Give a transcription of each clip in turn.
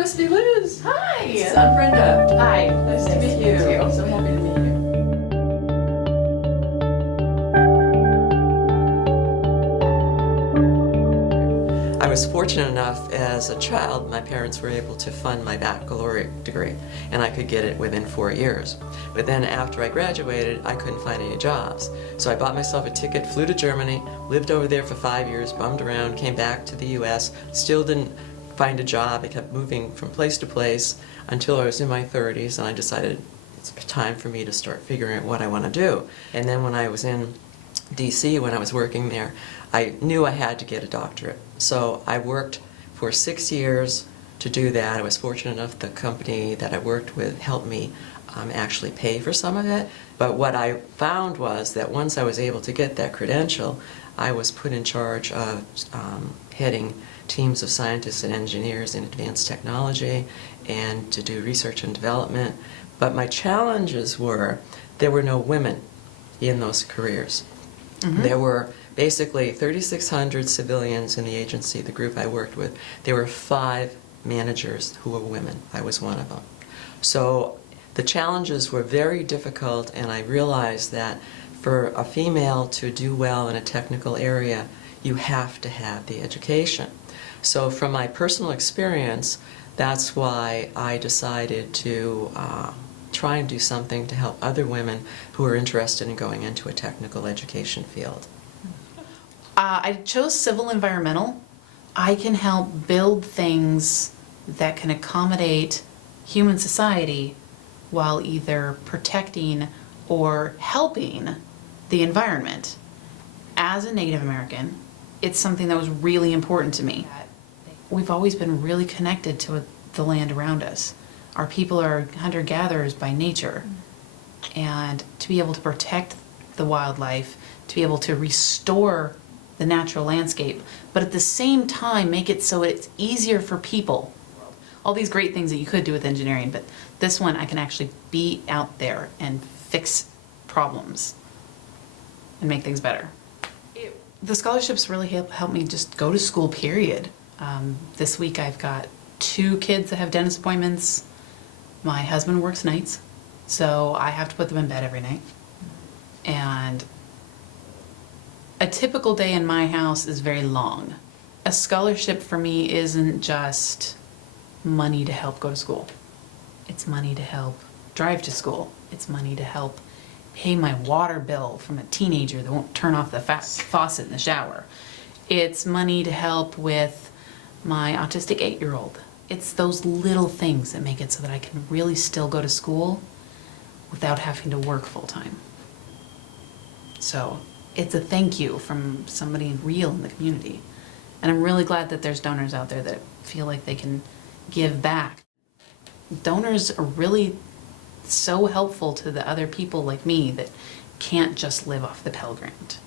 must be Liz. Hi. I'm Brenda. Hi. Nice to meet you. I'm so happy to meet you. I was fortunate enough as a child, my parents were able to fund my baccalaureate degree, and I could get it within 4 years. But then after I graduated, I couldn't find any jobs. So I bought myself a ticket, flew to Germany, lived over there for 5 years, bummed around, came back to the US, still didn't find a job. I kept moving from place to place until I was in my 30s, and I decided it's time for me to start figuring out what I want to do. And then when I was in DC, when I was working there, I knew I had to get a doctorate. So I worked for 6 years to do that. I was fortunate enough the company that I worked with helped me actually pay for some of it. But what I found was that once I was able to get that credential, I was put in charge of heading teams of scientists and engineers in advanced technology and to do research and development. But my challenges were there were no women in those careers. Mm-hmm. There were basically 3,600 civilians in the agency, the group I worked with. There were 5 managers who were women. I was one of them. So the challenges were very difficult, and I realized that for a female to do well in a technical area, you have to have the education. So from my personal experience, that's why I decided to try and do something to help other women who are interested in going into a technical education field. I chose civil environmental. I can help build things that can accommodate human society while either protecting or helping the environment. As a Native American, it's something that was really important to me. We've always been really connected to the land around us. Our people are hunter-gatherers by nature, and to be able to protect the wildlife, to be able to restore the natural landscape, but at the same time make it so it's easier for people. All these great things that you could do with engineering, but this one I can actually be out there and fix problems and make things better. The scholarships really help me just go to school, period. This week I've got 2 kids that have dentist appointments. My husband works nights, so I have to put them in bed every night. And a typical day in my house is very long. A scholarship for me isn't just money to help go to school. It's money to help drive to school. It's money to help pay my water bill from a teenager that won't turn off the faucet in the shower. It's money to help with my autistic 8-year-old. It's those little things that make it so that I can really still go to school without having to work full-time. So it's a thank you from somebody real in the community. And I'm really glad that there's donors out there that feel like they can give back. Donors are really so helpful to the other people like me that can't just live off the Pell Grant.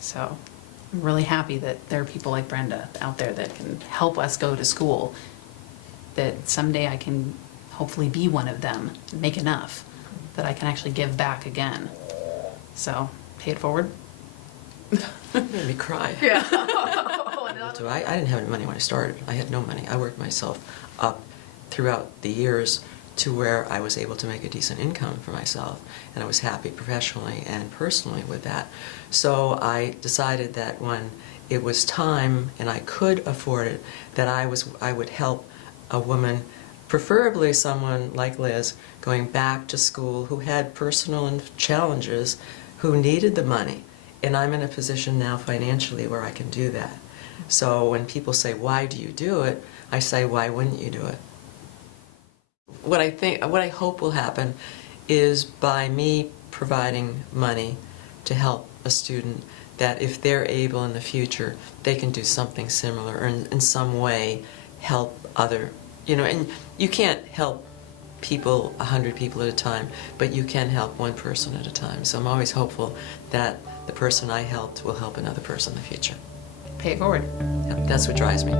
So I'm really happy that there are people like Brenda out there that can help us go to school, that someday I can hopefully be one of them, make enough that I can actually give back again. So pay it forward. Made me cry. Yeah. I didn't have any money when I started. I had no money. I worked myself up throughout the years to where I was able to make a decent income for myself, and I was happy professionally and personally with that. So I decided that when it was time and I could afford it, that I would help a woman, preferably someone like Liz, going back to school who had personal challenges, who needed the money. And I'm in a position now financially where I can do that. So when people say, why do you do it? I say, why wouldn't you do it? What I hope will happen is by me providing money to help a student, that if they're able in the future, they can do something similar or in some way help other, and you can't help 100 people at a time, but you can help one person at a time. So I'm always hopeful that the person I helped will help another person in the future. Pay it forward. Yep, that's what drives me.